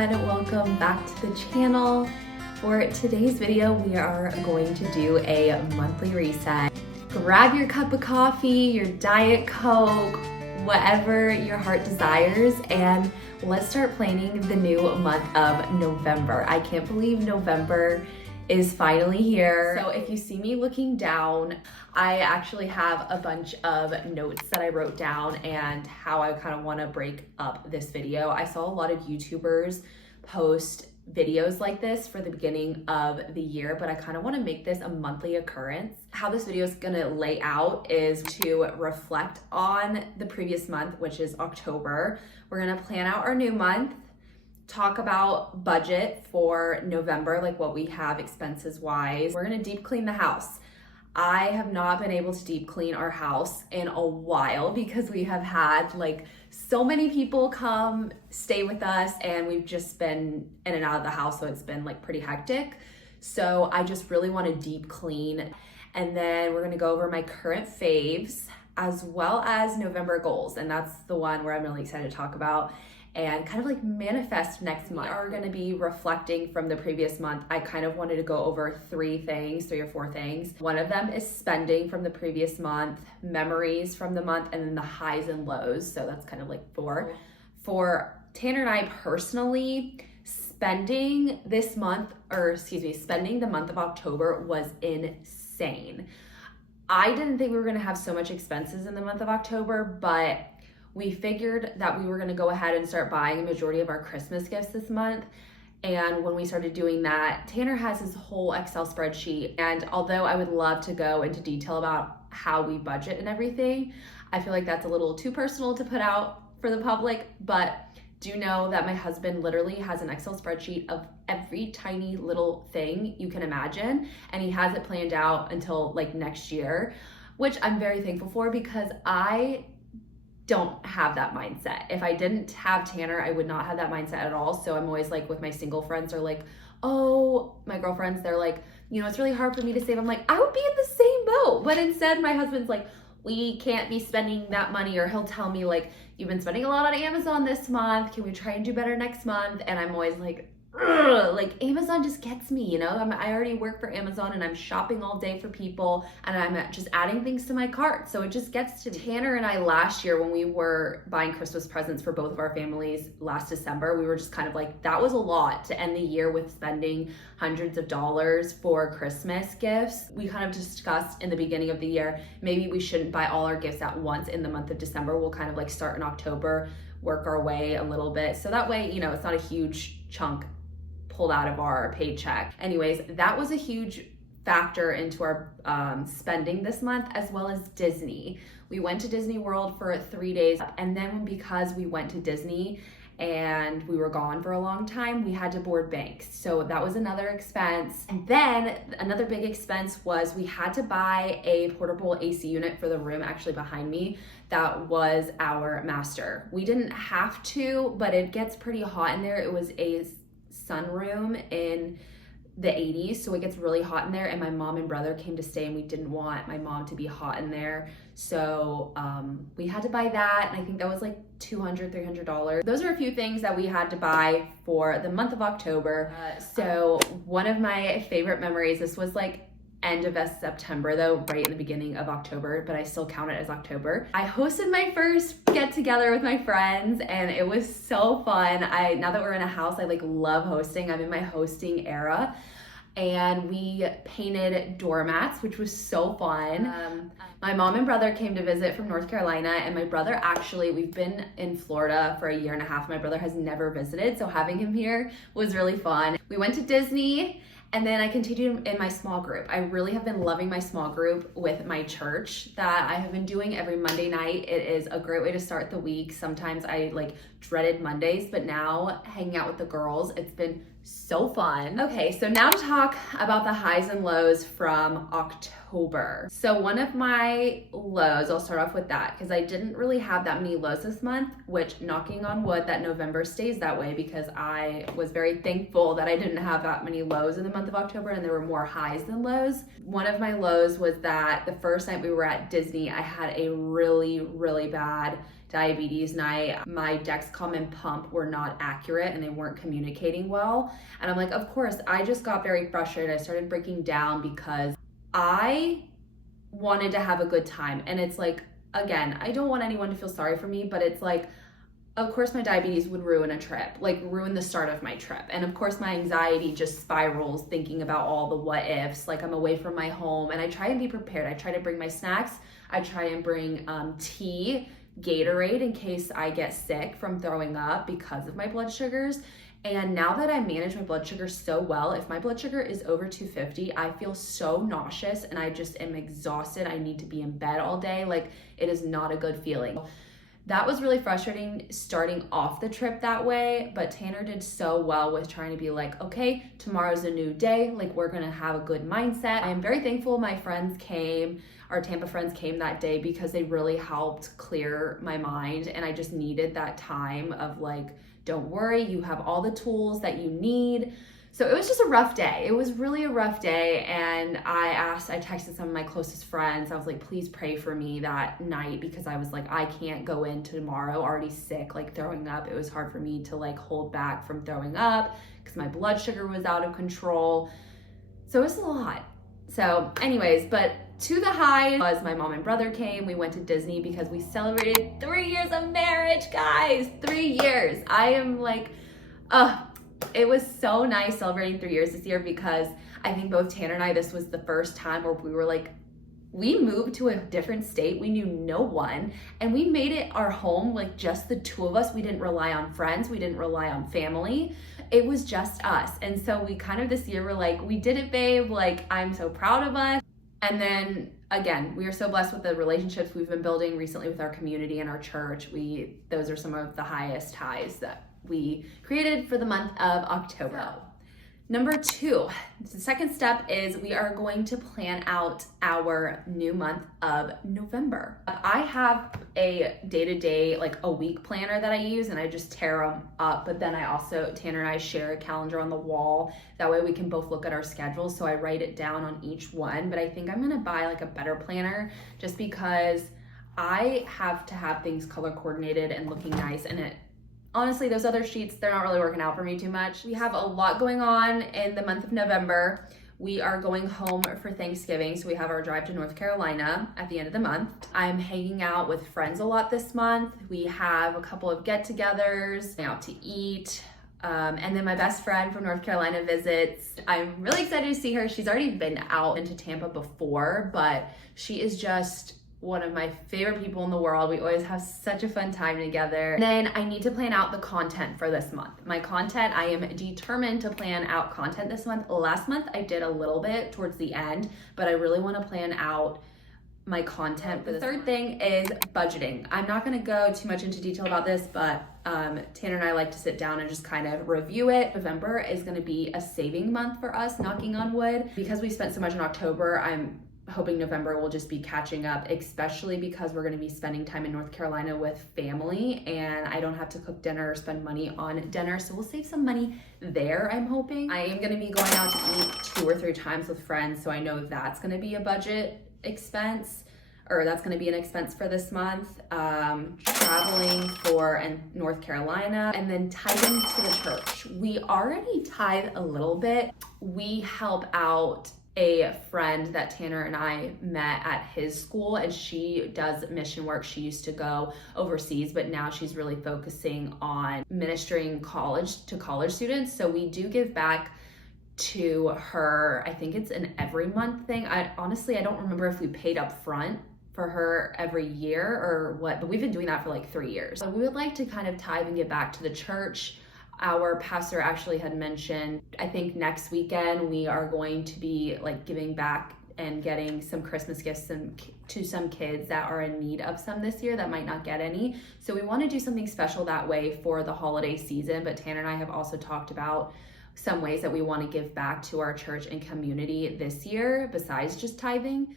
everyone, welcome back to the channel. For today's video, we are going to do a monthly reset. Grab your cup of coffee, your Diet Coke, whatever your heart desires, and let's start planning the new month of November. I can't believe November is finally here. So if you see me looking down, I actually have a bunch of notes that I wrote down and how I kind of want to break up this video. I saw a lot of YouTubers post videos like this for the beginning of the year, but I kind of want to make this a monthly occurrence. How this video is going to lay out is to reflect on the previous month, which is October. We're going to plan out our new month, talk about budget for November, like what we have expenses wise. We're gonna deep clean the house. I have not been able to deep clean our house in a while because we have had like so many people come stay with us and we've just been in and out of the house, so it's been like pretty hectic. So I just really want to deep clean. And then we're gonna go over my current faves as well as November goals, and that's the one where I'm really excited to talk about and kind of like manifest next month. We are going to be reflecting from the previous month. I kind of wanted to go over three or four things. One of them is spending from the previous month, memories from the month, and then the highs and lows. So that's kind of like four. For Tanner and I personally, spending the month of October was insane. I didn't think we were going to have so much expenses in the month of October, but we figured that we were gonna go ahead and start buying a majority of our Christmas gifts this month. And when we started doing that, Tanner has his whole Excel spreadsheet. And although I would love to go into detail about how we budget and everything, I feel like that's a little too personal to put out for the public. But do know that my husband literally has an Excel spreadsheet of every tiny little thing you can imagine. And he has it planned out until like next year, which I'm very thankful for because I don't have that mindset. If I didn't have Tanner, I would not have that mindset at all. So I'm always like with my single friends, they're like, oh, my girlfriends, they're like, you know, it's really hard for me to save. I'm like, I would be in the same boat. But instead my husband's like, we can't be spending that money, or he'll tell me like, you've been spending a lot on Amazon this month. Can we try and do better next month? And I'm always like, ugh, like Amazon just gets me, you know? I already work for Amazon and I'm shopping all day for people and I'm just adding things to my cart. So it just gets to me. Tanner and I last year when we were buying Christmas presents for both of our families last December, we were just kind of like, that was a lot to end the year with spending hundreds of dollars for Christmas gifts. We kind of discussed in the beginning of the year, maybe we shouldn't buy all our gifts at once in the month of December. We'll kind of like start in October, work our way a little bit. So that way, you know, it's not a huge chunk pulled out of our paycheck. Anyways, that was a huge factor into our spending this month, as well as Disney. We went to Disney World for 3 days, and then because we went to Disney and we were gone for a long time, we had to board banks. So that was another expense. And then another big expense was we had to buy a portable AC unit for the room actually behind me. That was our master. We didn't have to, but it gets pretty hot in there. It was a sunroom in the 80s, so it gets really hot in there, and my mom and brother came to stay and we didn't want my mom to be hot in there, so we had to buy that, and I think that was like $200-300. Those are a few things that we had to buy for the month of October. So one of my favorite memories, this was like end of September though, right in the beginning of October, but I still count it as October. I hosted my first get together with my friends and it was so fun. Now that we're in a house, I like love hosting. I'm in my hosting era. And we painted doormats, which was so fun. My mom and brother came to visit from North Carolina, and my brother actually, we've been in Florida for 1.5 years. My brother has never visited, so having him here was really fun. We went to Disney. And then I continued in my small group. I really have been loving my small group with my church that I have been doing every Monday night. It is a great way to start the week. Sometimes I like dreaded Mondays, but now hanging out with the girls, it's been so fun. Okay, so now to talk about the highs and lows from October. So one of my lows, I'll start off with that because I didn't really have that many lows this month, which knocking on wood that November stays that way because I was very thankful that I didn't have that many lows in the month of October and there were more highs than lows. One of my lows was that the first night we were at Disney, I had a really, really bad diabetes night, my Dexcom and pump were not accurate and they weren't communicating well. And I'm like, of course, I just got very frustrated. I started breaking down because I wanted to have a good time. And it's like, again, I don't want anyone to feel sorry for me, but it's like, of course my diabetes would ruin a trip, like ruin the start of my trip. And of course my anxiety just spirals thinking about all the what ifs, like I'm away from my home, and I try and be prepared. I try to bring my snacks. I try and bring tea, Gatorade in case I get sick from throwing up because of my blood sugars. And now that I manage my blood sugar so well, if my blood sugar is over 250, I feel so nauseous and I just am exhausted. I need to be in bed all day. Like, it is not a good feeling. That was really frustrating starting off the trip that way, but Tanner did so well with trying to be like, okay, tomorrow's a new day. Like, we're gonna have a good mindset. I am very thankful my friends came, our Tampa friends came that day because they really helped clear my mind. And I just needed that time of like, don't worry, you have all the tools that you need. So it was just a rough day. It was really a rough day. And I texted some of my closest friends. I was like, please pray for me that night, because I was like, I can't go in tomorrow already sick, like throwing up. It was hard for me to like hold back from throwing up because my blood sugar was out of control. So it was a lot. So anyways, but to the high was my mom and brother came. We went to Disney because we celebrated 3 years of marriage, guys. 3 years. I am like, it was so nice celebrating 3 years this year, because I think both Tanner and I, this was the first time where we were like, we moved to a different state. We knew no one, and we made it our home, like just the two of us. We didn't rely on friends. We didn't rely on family. It was just us. And so we kind of this year were like, we did it, babe. Like, I'm so proud of us. And then again, we are so blessed with the relationships we've been building recently with our community and our church. Those are some of the highest highs that we created for the month of October. Number 2, the second step is we are going to plan out our new month of November. I have a day-to-day, like a week planner that I use, and I just tear them up. But then Tanner and I share a calendar on the wall. That way we can both look at our schedules. So I write it down on each one. But I think I'm gonna buy like a better planner, just because I have to have things color coordinated and looking nice, and honestly, those other sheets, they're not really working out for me too much. We have a lot going on in the month of November. We are going home for Thanksgiving, so we have our drive to North Carolina at the end of the month. I'm hanging out with friends a lot this month. We have a couple of get-togethers, out to eat, and then my best friend from North Carolina visits. I'm really excited to see her. She's already been out into Tampa before, but she is just one of my favorite people in the world. We always have such a fun time together. And then I need to plan out the content for this month. My content, I am determined to plan out content this month. Last month I did a little bit towards the end, but I really want to plan out my content for this. The third thing is budgeting. I'm not going to go too much into detail about this, but Tanner and I like to sit down and just kind of review it. November is going to be a saving month for us, knocking on wood. Because we spent so much in October, I'm hoping November will just be catching up, especially because we're going to be spending time in North Carolina with family, and I don't have to cook dinner or spend money on dinner. So we'll save some money there, I'm hoping. I am going to be going out to eat 2 or 3 times with friends, so I know that's going to be a budget expense, or that's going to be an expense for this month. Traveling for North Carolina, and then tithing to the church. We already tithe a little bit. We help out a friend that Tanner and I met at his school, and she does mission work. She used to go overseas, but now she's really focusing on ministering to college students. So we do give back to her. I think it's an every month thing. I don't remember if we paid up front for her every year or what, but we've been doing that for like 3 years. So we would like to kind of tithe and give back to the church. Our pastor actually had mentioned, I think next weekend we are going to be like giving back and getting some Christmas gifts to some kids that are in need of some this year that might not get any. So we want to do something special that way for the holiday season. But Tanner and I have also talked about some ways that we want to give back to our church and community this year besides just tithing.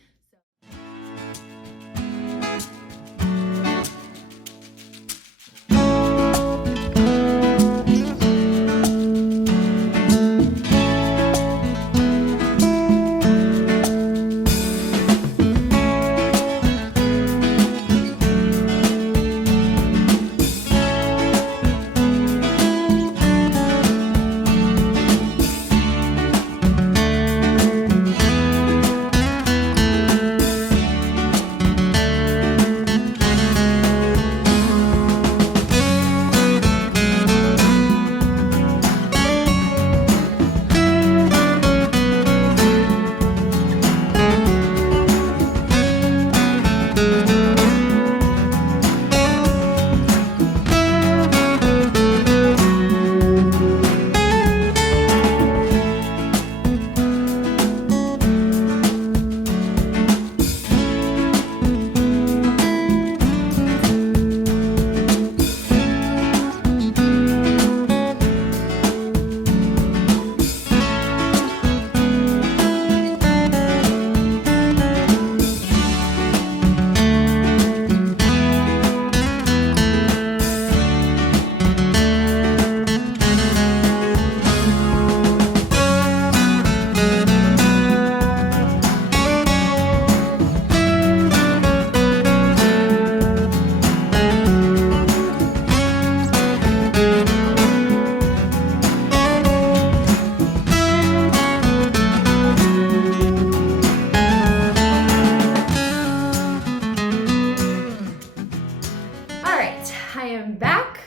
am back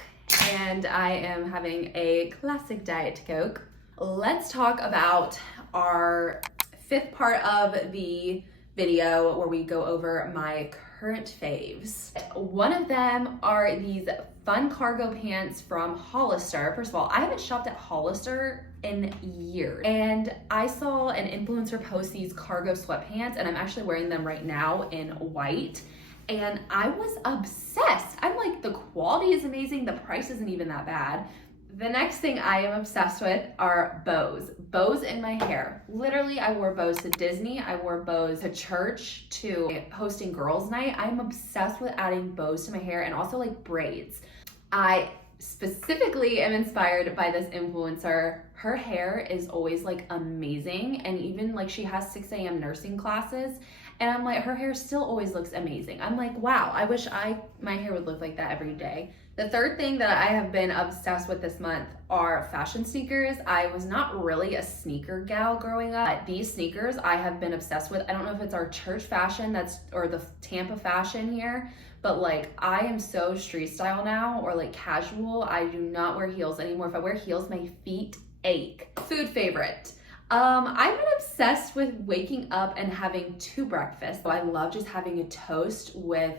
and I am having a classic Diet Coke. Let's talk about our fifth part of the video where we go over my current faves. One of them are these fun cargo pants from Hollister. First of all, I haven't shopped at Hollister in years, and I saw an influencer post these cargo sweatpants, and I'm actually wearing them right now in white, and I was obsessed. I'm like, the quality is amazing, the price isn't even that bad. The next thing I am obsessed with are bows. Bows in my hair. Literally, I wore bows to Disney. I wore bows to church, to hosting girls' night. I'm obsessed with adding bows to my hair and also like braids. I specifically am inspired by this influencer. Her hair is always like amazing, and even like she has 6 a.m. nursing classes, and I'm like, her hair still always looks amazing. I'm like, wow, I wish my hair would look like that every day. The third thing that I have been obsessed with this month are fashion sneakers. I was not really a sneaker gal growing up, but these sneakers I have been obsessed with. I don't know if it's our church fashion or the Tampa fashion here, but like I am so street style now, or like casual. I do not wear heels anymore. If I wear heels, my feet ache. Food favorite. I've been obsessed with waking up and having 2 breakfasts. So I love just having a toast with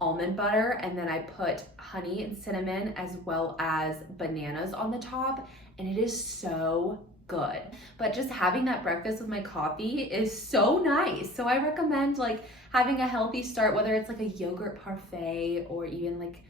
almond butter, and then I put honey and cinnamon as well as bananas on the top, and it is so good. But just having that breakfast with my coffee is so nice. So I recommend like having a healthy start, whether it's like a yogurt parfait or even like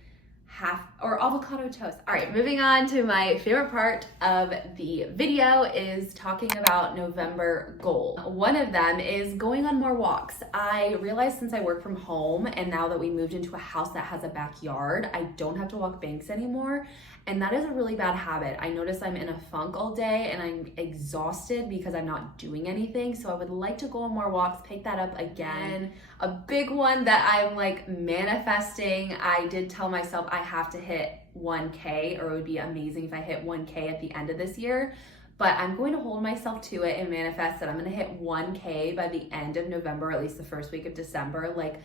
or avocado toast. All right, moving on to my favorite part of the video is talking about November goals. One of them is going on more walks. I realized since I work from home and now that we moved into a house that has a backyard, I don't have to walk banks anymore. And that is a really bad habit. I notice I'm in a funk all day and I'm exhausted because I'm not doing anything. So I would like to go on more walks, pick that up again. A big one that I'm like manifesting, I did tell myself I have to hit 1K, or it would be amazing if I hit 1K at the end of this year. But I'm going to hold myself to it and manifest that I'm gonna hit 1K by the end of November, at least the first week of December. Like,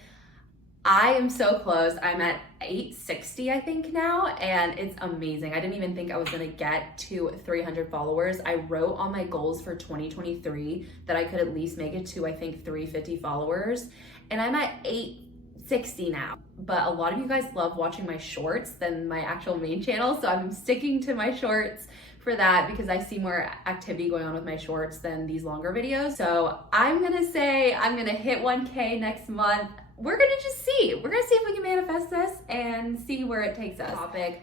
I am so close. I'm at 860, I think now, and it's amazing. I didn't even think I was gonna get to 300 followers. I wrote on my goals for 2023 that I could at least make it to, I think, 350 followers, and I'm at 860 now. But a lot of you guys love watching my shorts than my actual main channel, so I'm sticking to my shorts for that because I see more activity going on with my shorts than these longer videos. So I'm gonna say I'm gonna hit 1K next month. We're gonna just see. We're gonna see if we can manifest this and see where it takes us.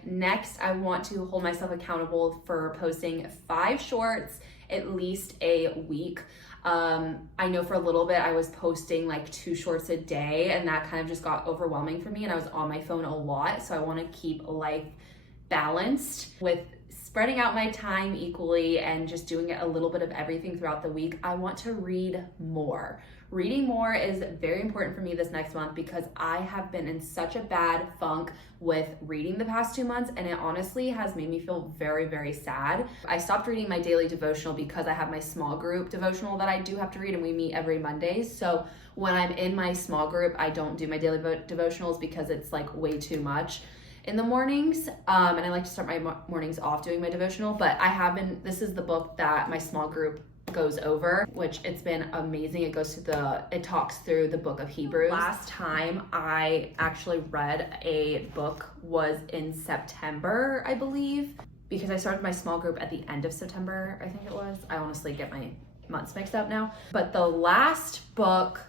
Next, I want to hold myself accountable for posting 5 shorts at least a week. I know for a little bit I was posting like 2 shorts a day, and that kind of just got overwhelming for me, and I was on my phone a lot. So I wanna keep life balanced with spreading out my time equally and just doing a little bit of everything throughout the week. I want to read more. Reading more is very important for me this next month because I have been in such a bad funk with reading the past 2 months, and it honestly has made me feel very, very sad. I stopped reading my daily devotional because I have my small group devotional that I do have to read, and we meet every Monday. So when I'm in my small group, I don't do my daily devotionals because it's like way too much in the mornings, and I like to start my mornings off doing my devotional. But this is the book that my small group goes over, which it's been amazing. It talks through the book of Hebrews. Last time I actually read a book was in September, I believe, because I started my small group at the end of September, I think it was. I honestly get my months mixed up now. But the last book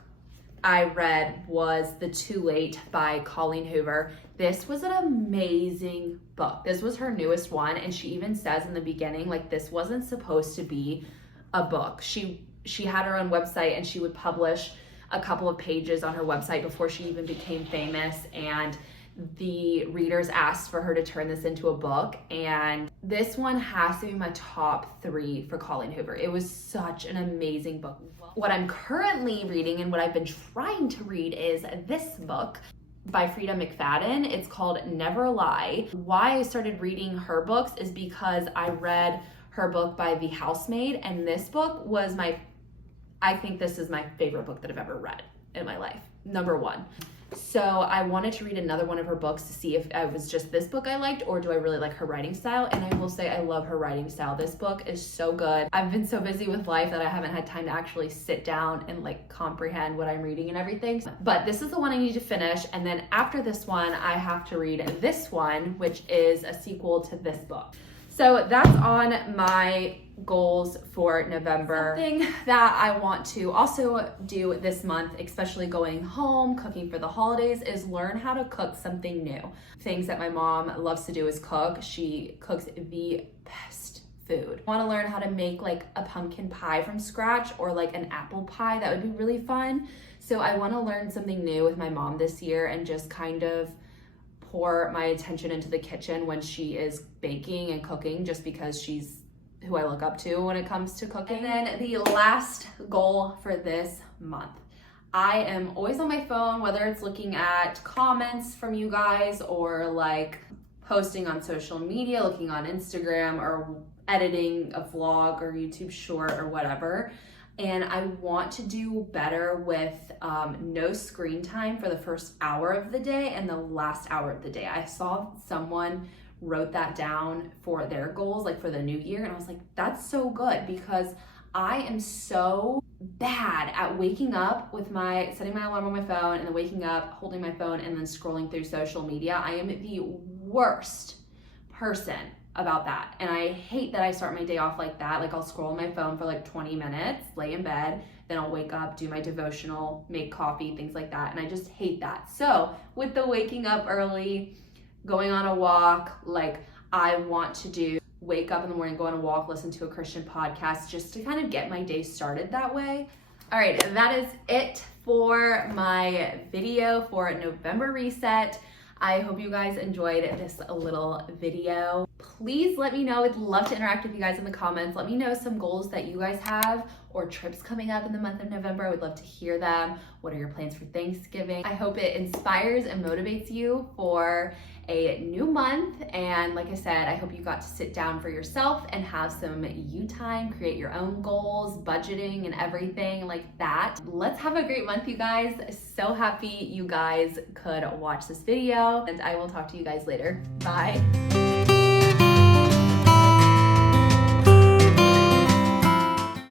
I read was The Too Late by Colleen Hoover. This was an amazing book. This was her newest one, and she even says in the beginning, like, this wasn't supposed to be a book. She had her own website, and she would publish a couple of pages on her website before she even became famous, and the readers asked for her to turn this into a book, and this one has to be my top 3 for Colleen Hoover. It was such an amazing book. What I'm currently reading and what I've been trying to read is this book by Frida McFadden. It's called Never Lie. Why I started reading her books is because I read her book by The Housemaid, and this book was I think this is my favorite book that I've ever read in my life. Number 1. So I wanted to read another one of her books to see if it was just this book I liked or do I really like her writing style. And I will say I love her writing style. This book is so good. I've been so busy with life that I haven't had time to actually sit down and like comprehend what I'm reading and everything. But this is the one I need to finish. And then after this one, I have to read this one, which is a sequel to this book. So that's on my goals for November. Something that I want to also do this month, especially going home, cooking for the holidays, is learn how to cook something new. Things that my mom loves to do is cook. She cooks the best food. I want to learn how to make like a pumpkin pie from scratch or like an apple pie. That would be really fun. So I want to learn something new with my mom this year and just kind of pour my attention into the kitchen when she is baking and cooking, just because she's who I look up to when it comes to cooking. And then the last goal for this month, I am always on my phone, whether it's looking at comments from you guys or like posting on social media, looking on Instagram or editing a vlog or YouTube short or whatever. And I want to do better with no screen time for the first hour of the day and the last hour of the day. I saw someone wrote that down for their goals, like for the new year. And I was like, that's so good, because I am so bad at waking up with setting my alarm on my phone and then waking up, holding my phone and then scrolling through social media. I am the worst person about that. And I hate that I start my day off like that. Like I'll scroll on my phone for like 20 minutes, lay in bed, then I'll wake up, do my devotional, make coffee, things like that. And I just hate that. So with the waking up early, going on a walk, like I want to wake up in the morning, go on a walk, listen to a Christian podcast, just to kind of get my day started that way. All right, that is it for my video for November Reset. I hope you guys enjoyed this little video. Please let me know. I'd love to interact with you guys in the comments. Let me know some goals that you guys have or trips coming up in the month of November. I would love to hear them. What are your plans for Thanksgiving? I hope it inspires and motivates you for a new month. And like I said, I hope you got to sit down for yourself and have some you time, create your own goals, budgeting and everything like that. Let's have a great month, you guys. So happy you guys could watch this video, and I will talk to you guys later. Bye.